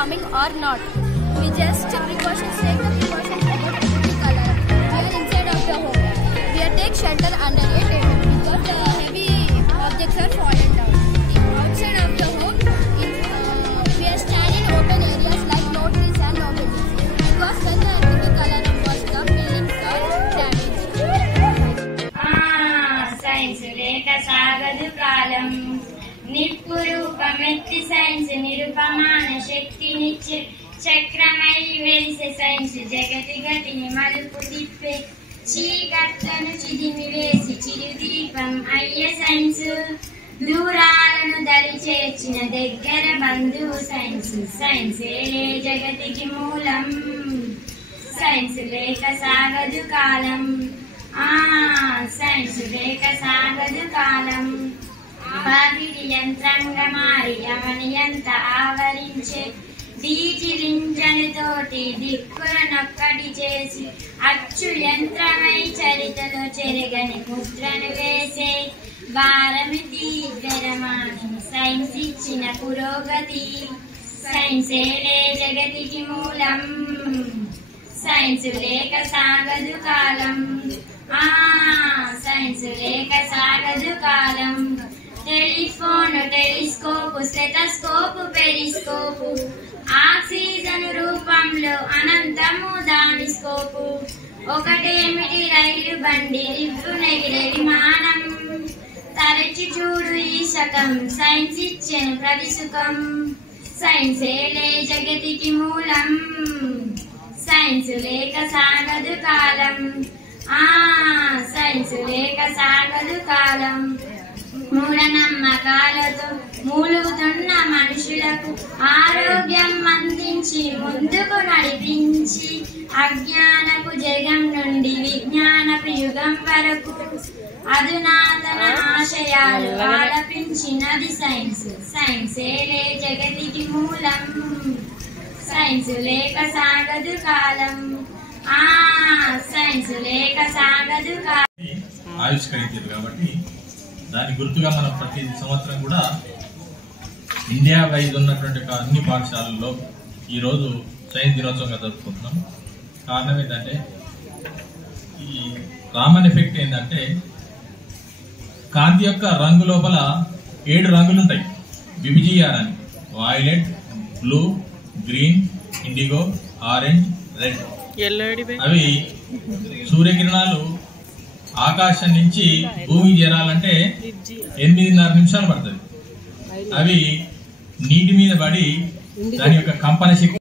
coming or not. We just take the precautions about the color. We are inside of the home. We are take shelter under it because the heavy objects are falling down. Outside of the home, we are standing in open areas like no trees and no buildings. Because when the color was come, buildings are damaged. Science leka sagadu kalam. నిప్పు రూపమెత్తి science నిరుపమాన శక్తినిచ్చే చక్రమై వెలిసే science జగతి గతిని మలుపు తిప్పే చీకట్లను చిదిమి వేసి చిరుదీపం అయ్యే science దూరాలను దరి చేర్చిన దగ్గర బంధువు సైన్స్ సైన్సేలే జగతికి మూలం సైన్స్ లేక సాగదు కాలం సైన్స్ లేక సాగదు కాలం బావిడి యంత్రంగా మారి అవనియంత ఆవరించే డీజిలింజనుతోటి దిక్కులనొక్కటి చేసి అచ్చు యంత్రమై చరితలో చెరగని ముద్రను వేసే భారమితి జ్వరమాని సైన్స్ ఇచ్చిన పురోగతి సైన్సేలే జగతికి మూలం సైన్స్ లేక సాగదు కాలం సైన్స్ లేక సాగదు కాలం telephone telescope stethoscope periscope oxygen రూపంలో అనంతము దాని స్కోపు ఒకటేమిటి రైలు బండి రివ్వు నెగిరే విమానం తరచి చూడు ఈ శకం సైన్స్ ఇచ్చెను ప్రతి సుఖం సైన్సేలే జగతికి మూలం సైన్స్ లేక సాగదు కాలం సైన్స్ లేక సాగదు కాలం మూఢనమ్మకాలతో మూలుగుతున్న మనుషులకు ఆరోగ్యం అందించి ముందుకు నడిపించి అజ్ఞానపు జగం నుండి విజ్ఞానపు యుగం వరకు అధునాతన ఆశయాలు ఆలపించినది సైన్స్ సైన్సేలే జగతికి మూలం సైన్స్ లేక సాగదు కాలం సైన్స్ లేక సాగదు కాలం ఆవిష్కరించారు కాబట్టి దాని గుర్తుగా మనం ప్రతి సంవత్సరం కూడా ఇండియా వైజ్ ఉన్నటువంటి అన్ని పాఠశాలల్లో ఈరోజు సైన్స్ దినోత్సవంగా జరుపుకుంటున్నాం. కారణం ఏంటంటే ఈ రామన్ ఎఫెక్ట్ ఏంటంటే కాంతి యొక్క రంగు లోపల 7 రంగులు ఉంటాయి. విభజిఆర్ అని violet, blue, green, IndiGo, orange, red. అవి సూర్యకిరణాలు ఆకాశం నుంచి భూమి చేరాలంటే 8.5 నిమిషాలు పడుతుంది. అవి నీటి మీద పడి దాని యొక్క కంపన శక్తి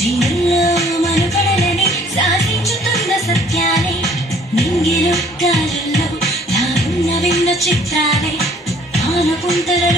జీవుల్లో మనుగడలని సాధించుతున్న సత్యాలే చింతలు